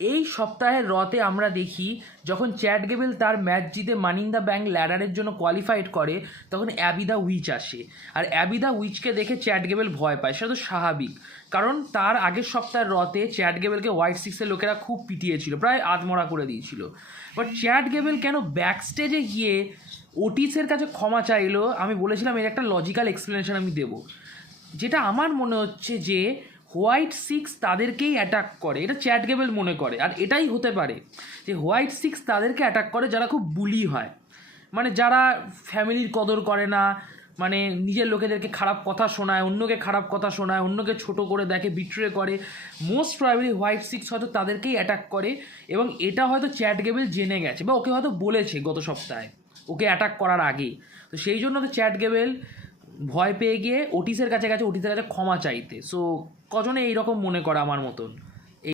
এই সপ্তাহের রতে আমরা দেখি যখন চ্যাট গেবেল তার ম্যাচ জিতে মানি ইন দ্য ব্যাংক ল্যাডারের জন্য কোয়ালিফাইড করে, তখন অ্যাবি দ্য উইচ আসে। আর অ্যাবি দ্য উইচকে দেখে চ্যাট গেবেল ভয় পায়, সেটা তো স্বাভাবিক, কারণ তার আগের সপ্তাহের রতে চ্যাট গেবেলকে হোয়াইট সিক্সের লোকেরা খুব পিটিয়েছিল, প্রায় আধমরা করে দিয়েছিল। বাট চ্যাট গেবেল কেন ব্যাক স্টেজে গিয়ে ওটিসের কাছে ক্ষমা চাইলো? আমি বলেছিলাম এর একটা লজিক্যাল এক্সপ্লেনেশন আমি দেবো, যেটা আমার মনে হচ্ছে যে হোয়াইট সিক্স তাদেরকেই অ্যাটাক করে, এটা চ্যাট গেবেল মনে করে। আর এটাই হতে পারে যে হোয়াইট সিক্স তাদেরকে অ্যাটাক করে যারা খুব বুলি হয়, মানে যারা ফ্যামিলির কদর করে না, মানে নিজের লোকেদেরকে খারাপ কথা শোনায়, অন্যকে খারাপ কথা শোনায়, অন্যকে ছোট করে দেখে, বিট্রে করে। মোস্ট প্রবাবলি হোয়াইট সিক্স হয়তো তাদেরকেই অ্যাটাক করে, এবং এটা হয়তো চ্যাট গেবেল জেনে গেছে বা ওকে হয়তো বলেছে গত সপ্তাহে ওকে অ্যাটাক করার আগে। তো সেই জন্য তো চ্যাট গেবেল ভয় পেয়ে গিয়ে ওটিসের কাছে গেছে, ওটিসের কাছে ক্ষমা চাইতে। সো কজনে এইরকম মনে করে আমার মতন।